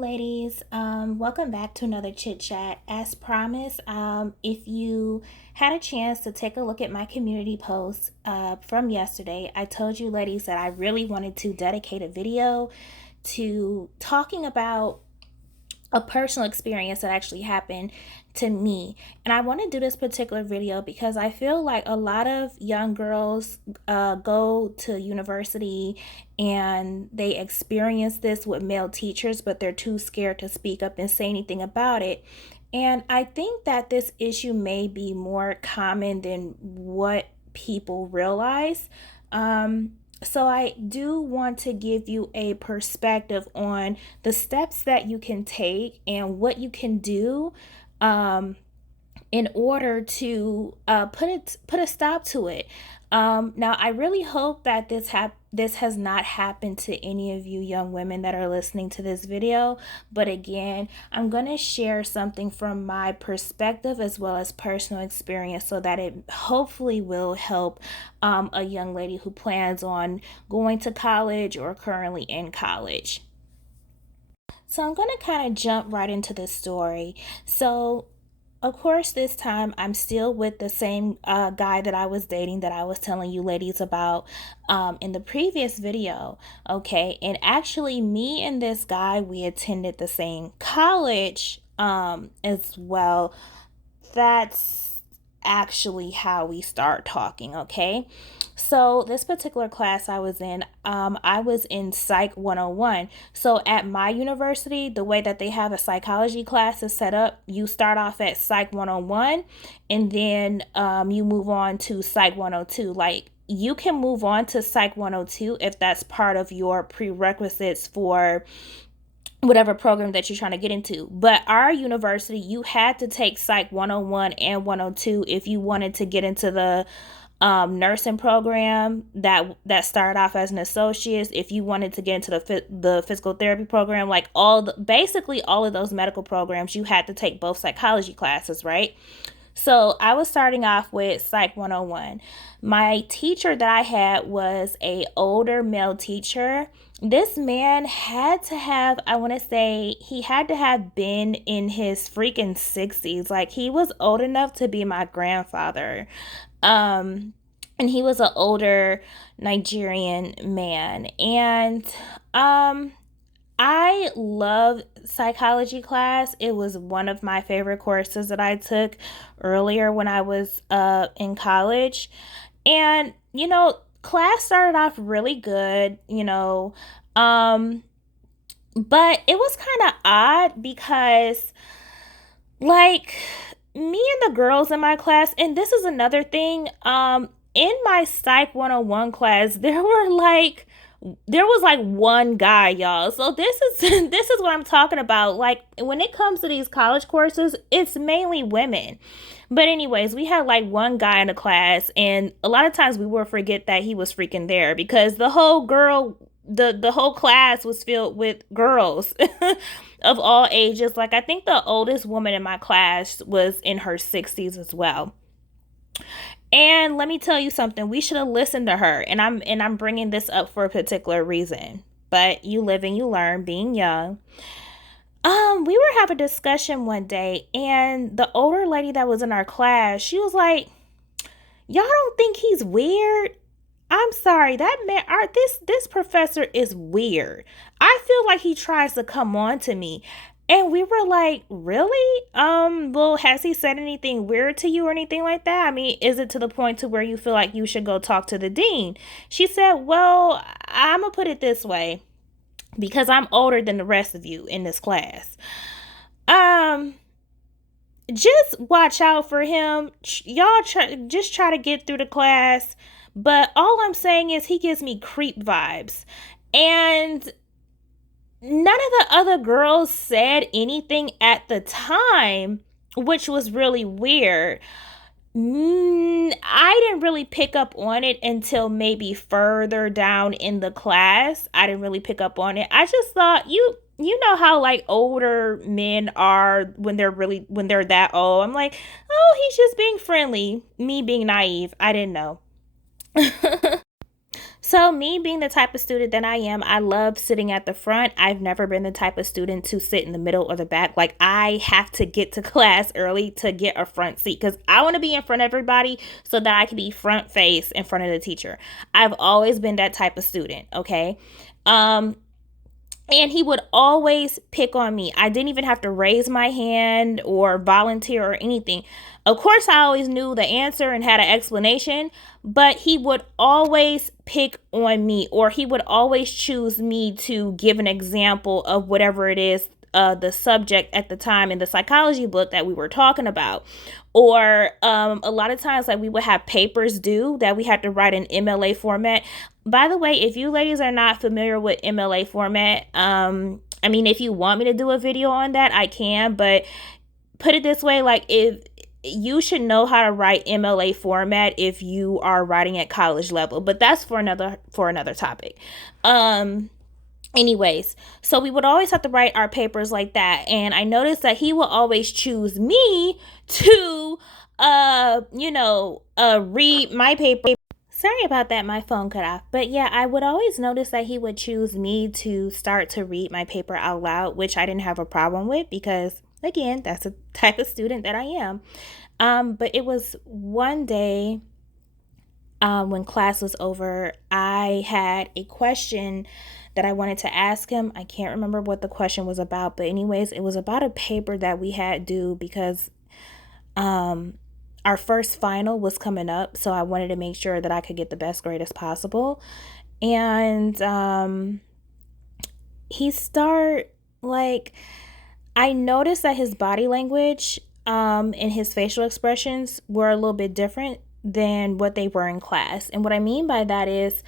ladies. Welcome back to another chit chat. As promised, if you had a chance to take a look at my community post from yesterday, I told you, ladies, that I really wanted to dedicate a video to talking about a personal experience that actually happened to me. And I want to do this particular video because I feel like a lot of young girls go to university and they experience this with male teachers, but they're too scared to speak up and say anything about it. And I think that this issue may be more common than what people realize. So I do want to give you a perspective on the steps that you can take and what you can do um, in order to put a stop to it. Now, I really hope that this has not happened to any of you young women that are listening to this video. But again, I'm going to share something from my perspective as well as personal experience so that it hopefully will help a young lady who plans on going to college or currently in college. So I'm going to kind of jump right into the story. So of course, this time I'm still with the same guy that I was dating that I was telling you ladies about in the previous video. Okay, and actually, me and this guy, we attended the same college as well. That's actually how we start talking. Okay, so this particular class I was in Psych 101. So at my university, the way that they have a psychology class is set up, you start off at Psych 101 and then you move on to Psych 102. Like, you can move on to Psych 102 if that's part of your prerequisites for whatever program that you're trying to get into. But our university, you had to take Psych 101 and 102 if you wanted to get into the nursing program that started off as an associate. If you wanted to get into the physical therapy program, like basically all of those medical programs, you had to take both psychology classes, right? So I was starting off with Psych 101. My teacher that I had was a older male teacher. This man had to have, I want to say, he had to have been in his freaking 60s. Like, he was old enough to be my grandfather. And he was an older Nigerian man. And I love psychology class. It was one of my favorite courses that I took earlier when I was in college. And, class started off really good, but it was kind of odd because, like, me and the girls in my class, and this is another thing, in my Psych 101 class, there was like one guy, y'all. So this is this is what I'm talking about. Like, when it comes to these college courses, it's mainly women. But anyways, we had like one guy in the class, and a lot of times we would forget that he was freaking there because the whole class was filled with girls of all ages. Like, I think the oldest woman in my class was in her 60s as well. And let me tell you something, we should have listened to her. And I'm bringing this up for a particular reason. But you live and you learn, being young. We were having a discussion one day, and the older lady that was in our class, she was like, "Y'all don't think he's weird? I'm sorry, that man, this professor is weird. I feel like he tries to come on to me." And we were like, "Really? Well, has he said anything weird to you or anything like that? I mean, is it to the point to where you feel like you should go talk to the dean?" She said, "Well, I'm gonna put it this way, because I'm older than the rest of you in this class. Um, just watch out for him. Y'all just try to get through the class. But all I'm saying is he gives me creep vibes." And none of the other girls said anything at the time, which was really weird. I didn't really pick up on it until maybe further down in the class. I didn't really pick up on it. I just thought, you know how like older men are when they're that old. I'm like, "Oh, he's just being friendly." Me being naive, I didn't know. So, me being the type of student that I am, I love sitting at the front. I've never been the type of student to sit in the middle or the back. Like, I have to get to class early to get a front seat because I want to be in front of everybody so that I can be front face in front of the teacher. I've always been that type of student, okay? Um, and he would always pick on me. I didn't even have to raise my hand or volunteer or anything. Of course, I always knew the answer and had an explanation, but he would always pick on me, or he would always choose me to give an example of whatever it is, the subject at the time in the psychology book that we were talking about. Or a lot of times, like, we would have papers due that we had to write in MLA format. By the way, if you ladies are not familiar with MLA format, I mean, if you want me to do a video on that, I can, but put it this way, like, if you should know how to write MLA format if you are writing at college level, but that's for another topic. Um Anyways, so we would always have to write our papers like that, and I noticed that he will always choose me to read my paper. Sorry about that, my phone cut off. But yeah, I would always notice that he would choose me to start to read my paper out loud, which I didn't have a problem with because, again, that's the type of student that I am. But it was one day, when class was over, I had a question that I wanted to ask him. I can't remember what the question was about, but anyways, it was about a paper that we had due because um, our first final was coming up, so I wanted to make sure that I could get the best grade as possible. And he start like I noticed that his body language and his facial expressions were a little bit different than what they were in class. And what I mean by that is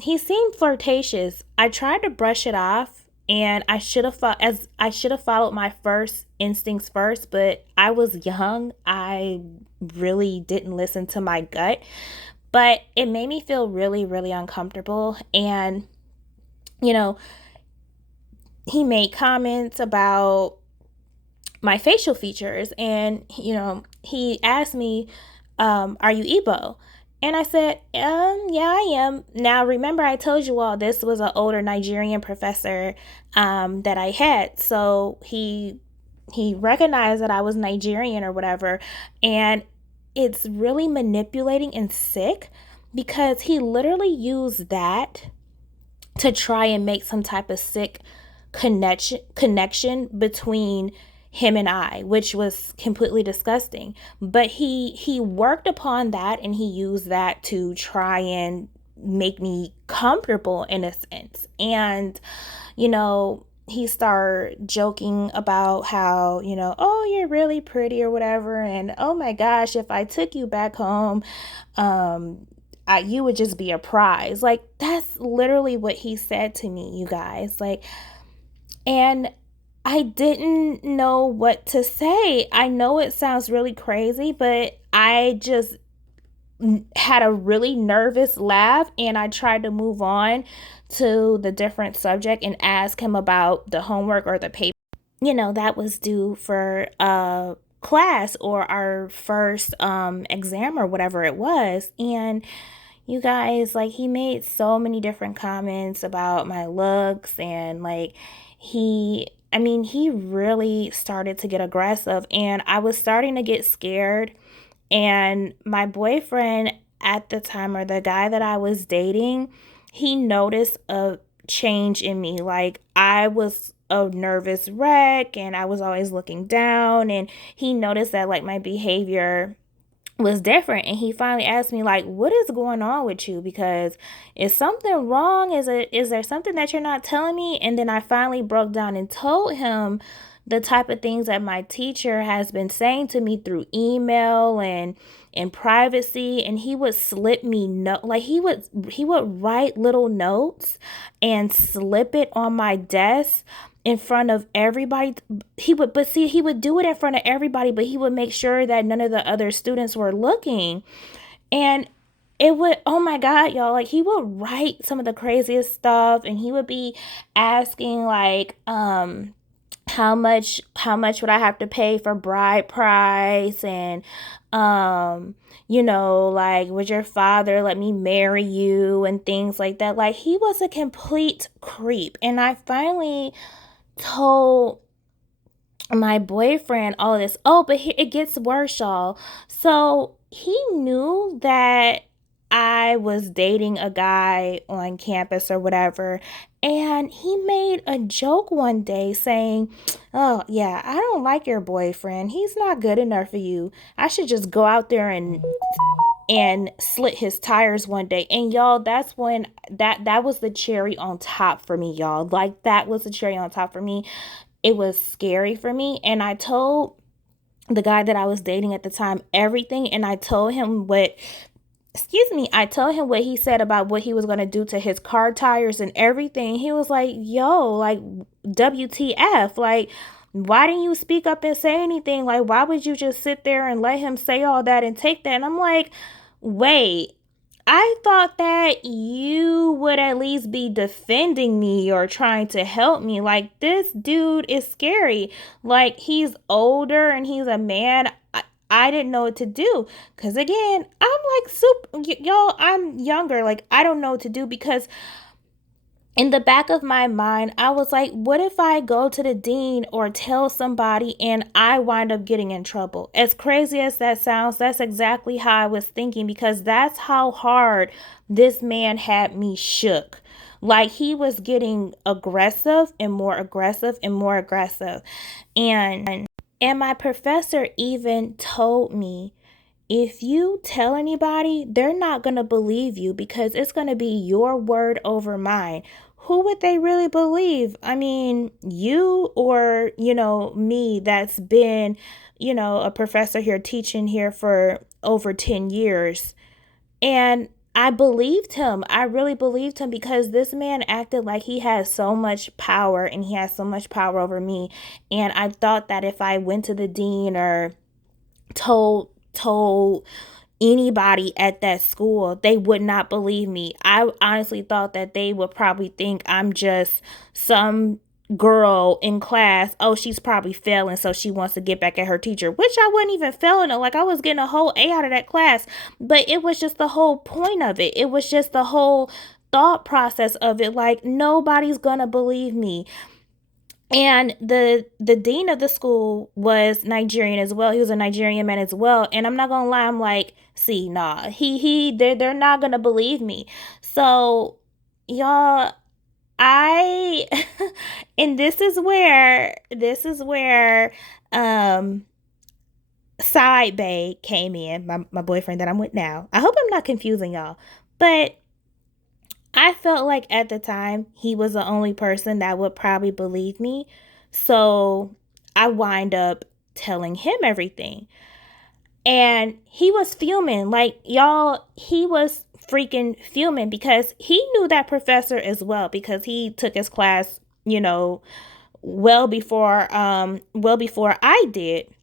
he seemed flirtatious. I tried to brush it off, and I should have followed my first instincts first, but I was young. I really didn't listen to my gut, but it made me feel really, really uncomfortable. And you know, he made comments about my facial features, and he asked me, are you Igbo? And I said, yeah, I am. Now, remember, I told you all this was an older Nigerian professor that I had. So he recognized that I was Nigerian or whatever. And it's really manipulating and sick because he literally used that to try and make some type of sick connection between him and I, which was completely disgusting. But he worked upon that, and he used that to try and make me comfortable in a sense. And he started joking about how, oh, you're really pretty or whatever, and oh my gosh, if I took you back home, you would just be a prize. Like, that's literally what he said to me, you guys. Like, and I didn't know what to say. I know it sounds really crazy, but I just had a really nervous laugh, and I tried to move on to the different subject and ask him about the homework or the paper, that was due for class or our first exam or whatever it was. And you guys, like, he made so many different comments about my looks, and like he really started to get aggressive, and I was starting to get scared. And my boyfriend at the time, or the guy that I was dating, he noticed a change in me. Like, I was a nervous wreck, and I was always looking down, and he noticed that, like, my behavior was different, and he finally asked me, like, what is going on with you? Because is something wrong? Is there something that you're not telling me? And then I finally broke down and told him the type of things that my teacher has been saying to me through email and in privacy. And he would slip me like he would write little notes and slip it on my desk in front of everybody. He would do it in front of everybody, but he would make sure that none of the other students were looking. And it would, oh my God, y'all, like, he would write some of the craziest stuff, and he would be asking, like, how much would I have to pay for bride price, and um like, would your father let me marry you and things like that. Like, he was a complete creep. And I finally told my boyfriend all this. Oh, but it gets worse, y'all. So he knew that I was dating a guy on campus or whatever. And he made a joke one day saying, "Oh, yeah, I don't like your boyfriend. He's not good enough for you. I should just go out there and slit his tires one day." And y'all, that's when that was the cherry on top for me, y'all. Like, that was the cherry on top for me. It was scary for me. And I told the guy that I was dating at the time everything. And I told him I told him what he said about what he was going to do to his car tires and everything. He was like, "Yo, like, WTF? Like, why didn't you speak up and say anything? Like, why would you just sit there and let him say all that and take that?" And I'm like, "Wait, I thought that you would at least be defending me or trying to help me. Like, this dude is scary. Like, he's older and he's a man." I didn't know what to do. Because again, I'm like y'all, I'm younger. Like, I don't know what to do, because in the back of my mind, I was like, what if I go to the dean or tell somebody and I wind up getting in trouble? As crazy as that sounds, that's exactly how I was thinking, because that's how hard this man had me shook. Like, he was getting aggressive and more aggressive and more aggressive. And my professor even told me, if you tell anybody, they're not going to believe you, because it's going to be your word over mine. Who would they really believe? I mean, you or, me, that's been, a professor here teaching here for over 10 years. And I believed him. I really believed him, because this man acted like he had so much power, and he has so much power over me. And I thought that if I went to the dean or told anybody at that school, they would not believe me. I honestly thought that they would probably think I'm just some girl in class. Oh, she's probably failing, so she wants to get back at her teacher, which I wasn't even failing. Like, I was getting a whole A out of that class. But it was just the whole point of it. It was just the whole thought process of it. Like, nobody's gonna believe me. And the dean of the school was Nigerian as well. He was a Nigerian man as well. And I'm not gonna lie, I'm like, see, nah, they're not gonna believe me. So, y'all, I and this is where Side Bay came in, my boyfriend that I'm with now. I hope I'm not confusing y'all. But I felt like at the time he was the only person that would probably believe me. So I wind up telling him everything. And he was fuming. Like, y'all, he was freaking fuming, because he knew that professor as well, because he took his class, well before I did.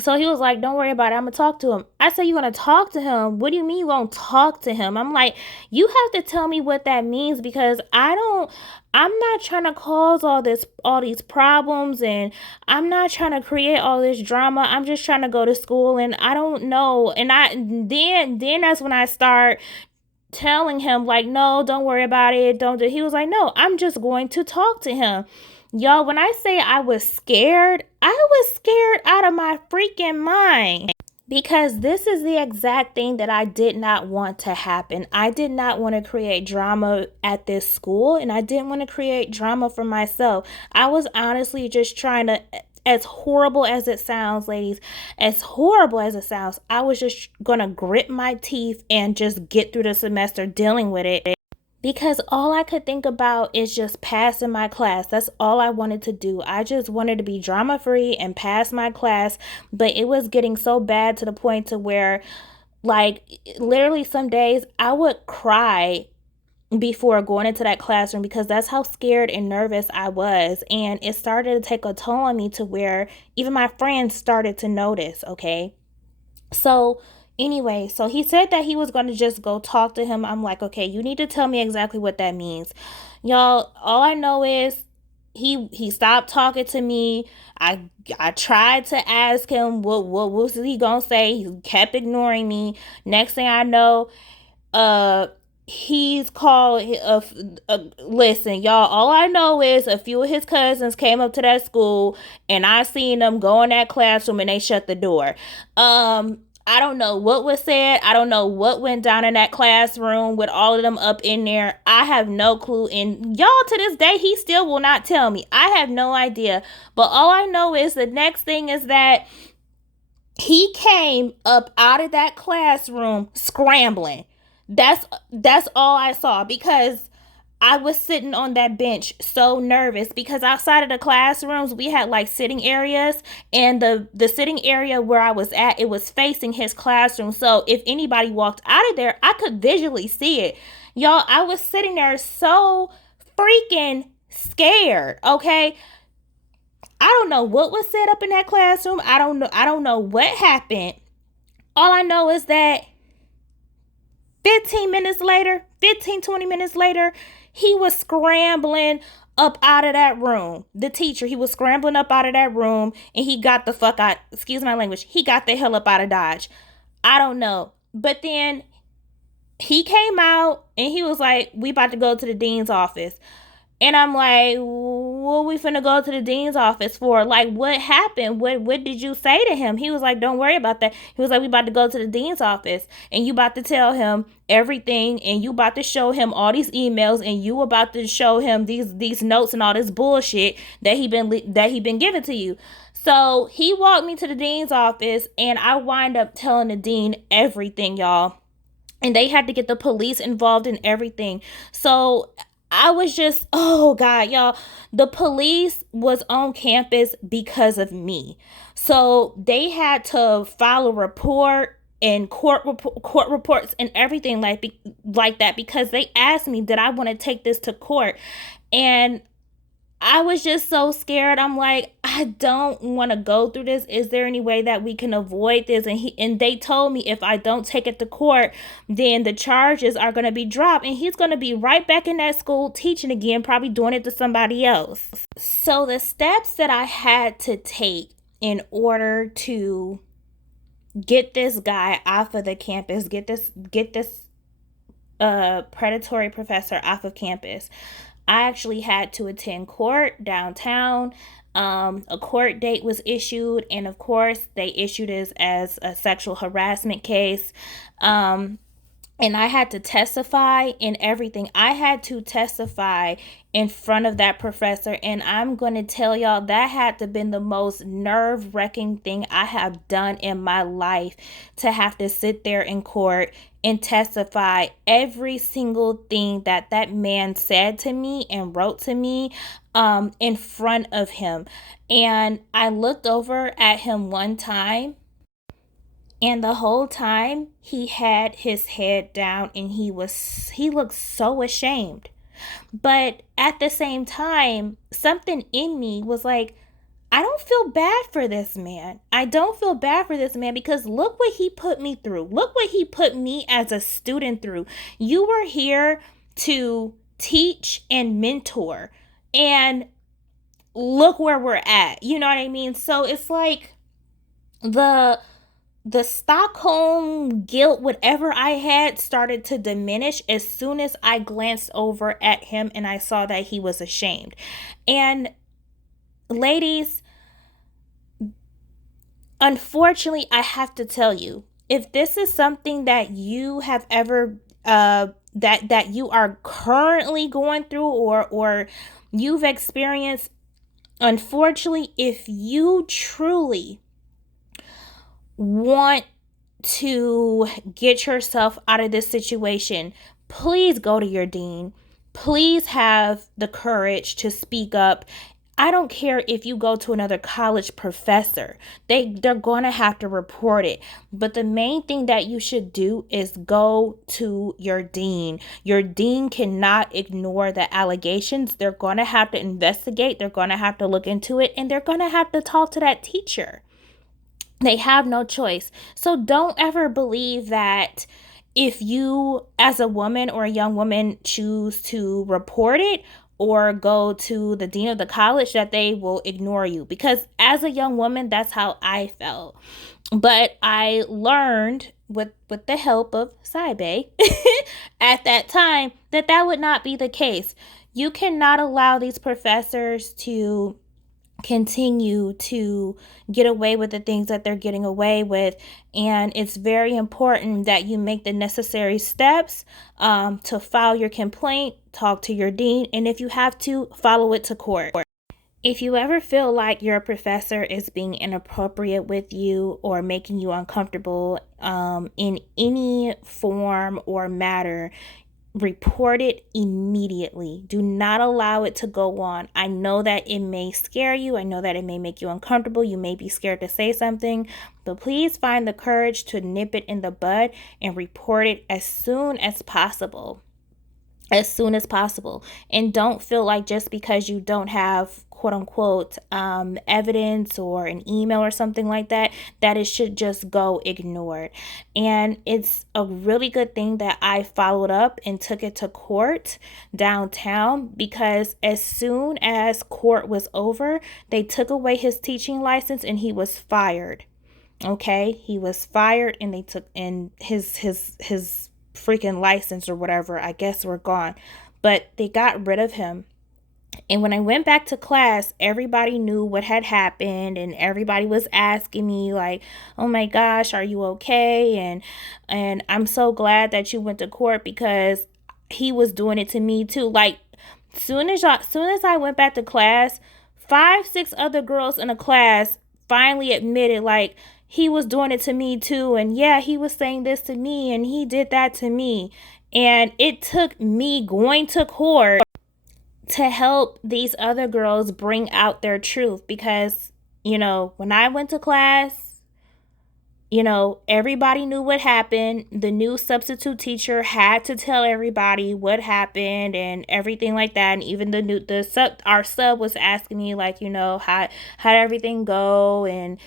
So he was like, "Don't worry about it. I'm going to talk to him." I said, "You going to talk to him? What do you mean you going to talk to him?" I'm like, "You have to tell me what that means, because I'm not trying to cause all these problems, and I'm not trying to create all this drama. I'm just trying to go to school, and I don't know." And then that's when I start telling him, like, "No, don't worry about it. Don't do." He was like, "No, I'm just going to talk to him." Y'all, when I say I was scared out of my freaking mind, because this is the exact thing that I did not want to happen. I did not want to create drama at this school, and I didn't want to create drama for myself. I was honestly just trying to, as horrible as it sounds, ladies, as horrible as it sounds, I was just going to grit my teeth and just get through the semester dealing with it. Because all I could think about is just passing my class. That's all I wanted to do. I just wanted to be drama free and pass my class. But it was getting so bad to the point to where, like, literally some days I would cry before going into that classroom, because that's how scared and nervous I was. And it started to take a toll on me, to where even my friends started to notice, okay? So anyway, so he said that he was going to just go talk to him. I'm like, "Okay, you need to tell me exactly what that means." Y'all, all I know is he stopped talking to me. I tried to ask him what was he gonna say. He kept ignoring me. Next thing I know, uh he's called listen, y'all, all I know is a few of his cousins came up to that school and I seen them go in that classroom and they shut the door. I don't know what was said. I don't know what went down in that classroom with all of them up in there. I have no clue. And y'all, to this day, he still will not tell me. I have no idea. But all I know is the next thing is that he came up out of that classroom scrambling. That's all I saw, because I was sitting on that bench so nervous, because outside of the classrooms we had like sitting areas, and the sitting area where I was at, it was facing his classroom. So if anybody walked out of there, I could visually see it. Y'all, I was sitting there so freaking scared, okay? I don't know what was said up in that classroom. I don't know what happened. All I know is that 20 minutes later, he was scrambling up out of that room. The teacher, he was scrambling up out of that room, and he got the fuck out, excuse my language, he got the hell up out of Dodge. I don't know. But then he came out and he was like, we about to go to the dean's office. And I'm like, what we finna go to the dean's office for? Like, what happened? What did you say to him? He was like, don't worry about that. He was like, we about to go to the dean's office, and you about to tell him everything, and you about to show him all these emails, and you about to show him these notes and all this bullshit that he been giving to you. So he walked me to the dean's office, and I wind up telling the dean everything, y'all. And they had to get the police involved in everything. So I was just, oh God, y'all. The police was on campus because of me. So they had to file a report and court reports and everything like that, because they asked me, did I want to take this to court? And I was just so scared. I'm like, I don't want to go through this. Is there any way that we can avoid this? And they told me if I don't take it to court, then the charges are going to be dropped, and he's going to be right back in that school teaching again, probably doing it to somebody else. So the steps that I had to take in order to get this guy off of the campus, get this predatory professor off of campus, I actually had to attend court downtown. A court date was issued, and of course, they issued it as a sexual harassment case. And I had to testify in everything. I had to testify in front of that professor. And I'm going to tell y'all, that had to been the most nerve-wracking thing I have done in my life, to have to sit there in court and testify every single thing that man said to me and wrote to me in front of him. And I looked over at him one time, and the whole time he had his head down, and he looked so ashamed. But at the same time, something in me was like, I don't feel bad for this man. I don't feel bad for this man, because look what he put me through. Look what he put me as a student through. You were here to teach and mentor, and look where we're at. You know what I mean? So it's like the Stockholm guilt, whatever I had, started to diminish as soon as I glanced over at him and I saw that he was ashamed. And ladies, unfortunately, I have to tell you, if this is something that you have ever that you are currently going through, or you've experienced, unfortunately, if you truly want to get yourself out of this situation, please go to your dean. Please have the courage to speak up. I don't care if you go to another college professor. They're going to have to report it. But the main thing that you should do is go to your dean. Your dean cannot ignore the allegations. They're going to have to investigate. They're going to have to look into it. And they're going to have to talk to that teacher. They have no choice. So don't ever believe that if you, as a woman or a young woman, choose to report it, or go to the dean of the college, that they will ignore you. Because as a young woman, that's how I felt. But I learned with the help of Saibe at that time that that would not be the case. You cannot allow these professors to continue to get away with the things that they're getting away with. And it's very important that you make the necessary steps to file your complaint, talk to your dean, and if you have to, follow it to court. If you ever feel like your professor is being inappropriate with you or making you uncomfortable in any form or matter, report it immediately. Do not allow it to go on. I know that it may scare you. I know that it may make you uncomfortable. You may be scared to say something, but please find the courage to nip it in the bud and report it as soon as possible. As soon as possible. And don't feel like just because you don't have quote unquote evidence or an email or something like that, that it should just go ignored. And it's a really good thing that I followed up and took it to court downtown, because as soon as court was over, they took away his teaching license and he was fired. Okay, he was fired, and they took in his freaking license or whatever, I guess, were gone. But they got rid of him. And when I went back to class, everybody knew what had happened, and everybody was asking me like, "Oh my gosh, are you okay?" And I'm so glad that you went to court, because he was doing it to me too. Like, soon as I went back to class, 5, 6 other girls in a class finally admitted like he was doing it to me too, and yeah, he was saying this to me and he did that to me. And it took me going to court to help these other girls bring out their truth, because when I went to class, everybody knew what happened. The new substitute teacher had to tell everybody what happened and everything like that. And even our sub was asking me like, how'd everything go? And,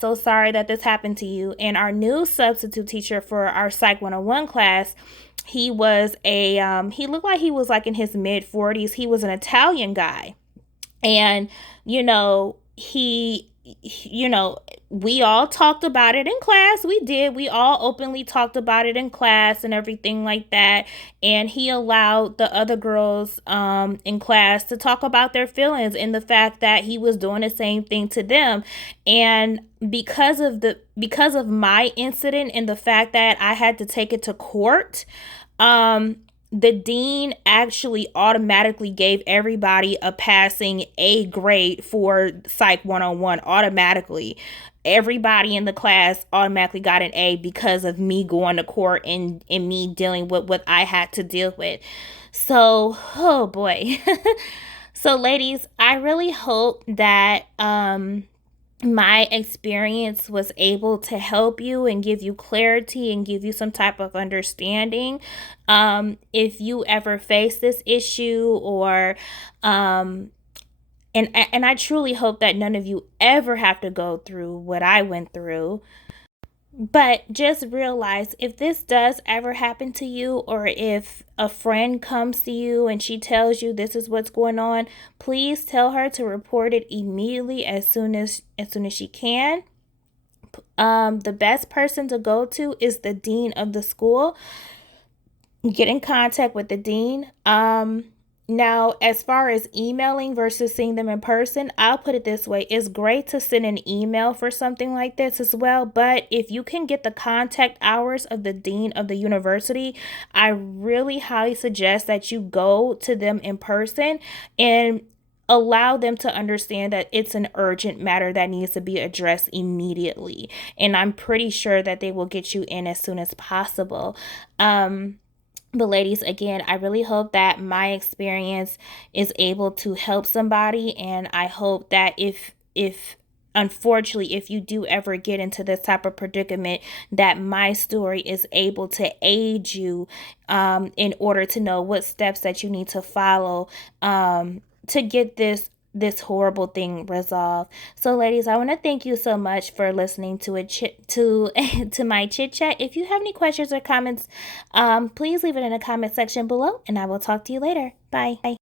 so sorry that this happened to you. And our new substitute teacher for our Psych 101 class, he was he looked like he was like in his mid 40s. He was an Italian guy. And, he we all talked about it in class. We all openly talked about it in class and everything like that. And he allowed the other girls in class to talk about their feelings and the fact that he was doing the same thing to them. And because of my incident and the fact that I had to take it to court, the dean actually automatically gave everybody a passing A grade for Psych 101 automatically. Everybody in the class automatically got an A because of me going to court and me dealing with what I had to deal with. So, oh boy. So ladies, I really hope that my experience was able to help you and give you clarity and give you some type of understanding. If you ever face this issue, or and I truly hope that none of you ever have to go through what I went through. But just realize, if this does ever happen to you, or if a friend comes to you and she tells you this is what's going on, please tell her to report it immediately as soon as she can. The best person to go to is the dean of the school. Get in contact with the dean. Now, as far as emailing versus seeing them in person, I'll put it this way. It's great to send an email for something like this as well. But if you can get the contact hours of the dean of the university, I really highly suggest that you go to them in person and allow them to understand that it's an urgent matter that needs to be addressed immediately. And I'm pretty sure that they will get you in as soon as possible. But ladies, again, I really hope that my experience is able to help somebody. And I hope that if unfortunately, if you do ever get into this type of predicament, that my story is able to aid you in order to know what steps that you need to follow to get this horrible thing resolved. So ladies, I want to thank you so much for listening to to my chit chat. If you have any questions or comments, please leave it in the comment section below, and I will talk to you later. Bye.